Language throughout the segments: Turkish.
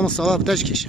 همون صاحب تش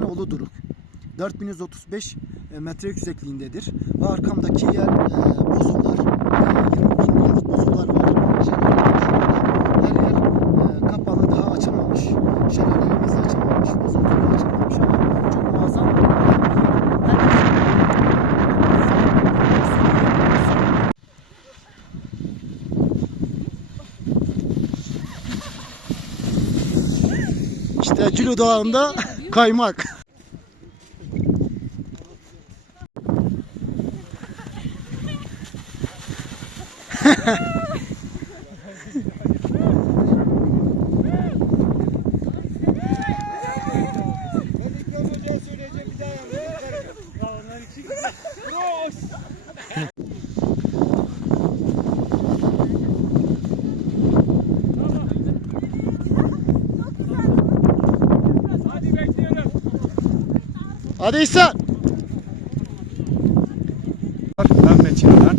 Zirvesi yani Uluduruk. 4135 e, metre yüksekliğindedir. Ve arkamdaki yer e, buzullar. E, 20 bin yıllık buzullar var. Her yer e, kapalı daha açılmamış. Şelalelerimiz açılmamış. Buzullar açılmamış çok muazzam. İşte Cilo Dağı'nda kaymak. Hadi İhsan. Ben Metin Öner.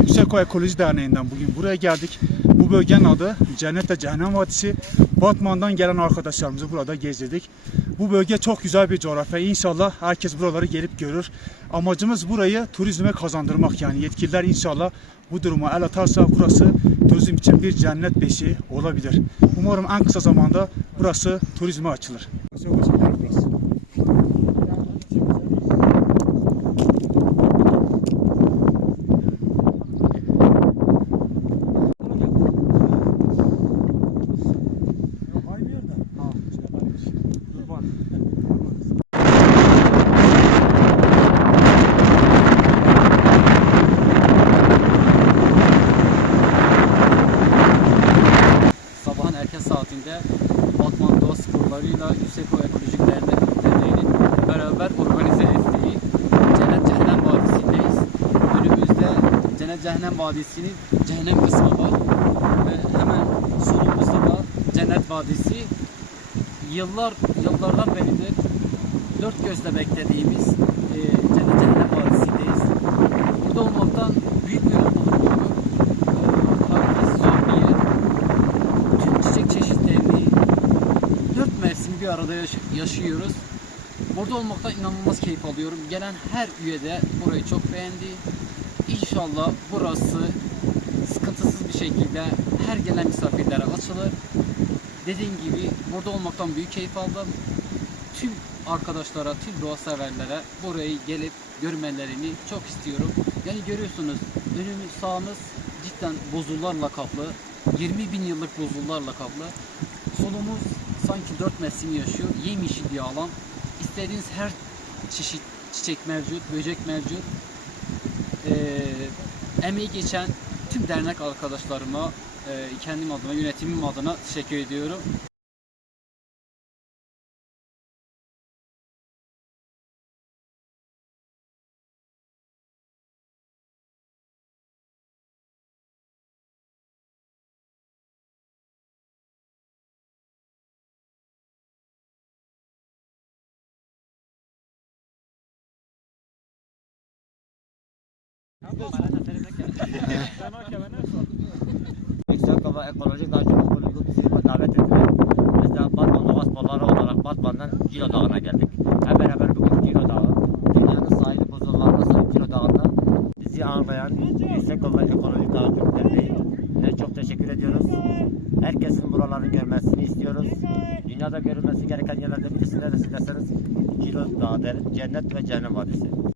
Yüksekoy Ekoloji Derneği'nden bugün buraya geldik. Bu bölgenin adı Cennet ve Cehennem Vadisi. Batman'dan gelen arkadaşlarımızı burada gezdirdik. Bu bölge çok güzel bir coğrafya. İnşallah herkes buraları gelip görür. Amacımız burayı turizme kazandırmak yani yetkililer inşallah bu duruma el atarsa burası turizm için bir cennet beşiği olabilir. Umarım en kısa zamanda burası turizme açılır. sabahın erken saatinde Batman Doğa Sporları'yla Yuseko Ekolojik Derneği'nin beraber organize ettiği Cennet Cehennem Vadisi'ndeyiz. Önümüzde Cennet Cehennem Vadisi'nin cehennem kısmı var ve hemen solumuzda da Cennet Vadisi. Yıllar yıllardan beridir dört gözle beklediğimiz e, Cennet Cehennem Vadisi'ndeyiz. Burada olmaktan büyük bir mutluluk duyduk. E, Herkes zor bir yer tüm çiçek çeşitlerini dört mevsimi bir arada yaş- yaşıyoruz. Burada olmaktan inanılmaz keyif alıyorum. Gelen her üye de burayı çok beğendi. İnşallah burası sıkıntısız bir şekilde her gelen misafirlere açılır. Dediğim gibi burada olmaktan büyük keyif aldım. Tüm arkadaşlara, tüm doğa severlere burayı gelip görmelerini çok istiyorum. Yani görüyorsunuz önümüz sağımız cidden buzullarla kaplı. 20 bin yıllık buzullarla kaplı. Solumuz sanki dört mevsimi yaşıyor. Yemyeşil bir alan. İstediğiniz her çeşit çiçek mevcut, böcek mevcut. Ee, emeği geçen tüm dernek arkadaşlarıma e, kendim adına, yönetimim adına teşekkür ediyorum. Yüksekova Ekolojik Dağcılık Kulübü davet ettiler. Biz de Batman Doğas Bolları olarak Batman'dan Cilo Dağı'na geldik. Hep beraber bugün Cilo Dağı, dünyanın sahili buzullarına sahip Cilo Dağı'nda bizi Yüksekova Ekolojik Derneği'ne çok teşekkür ediyoruz. Herkesin buraları görmesini istiyoruz. Dünyada görülmesi gereken yerlerden birisi neresi derseniz Cilo Dağı derim. Cennet ve Cehennem Vadisi.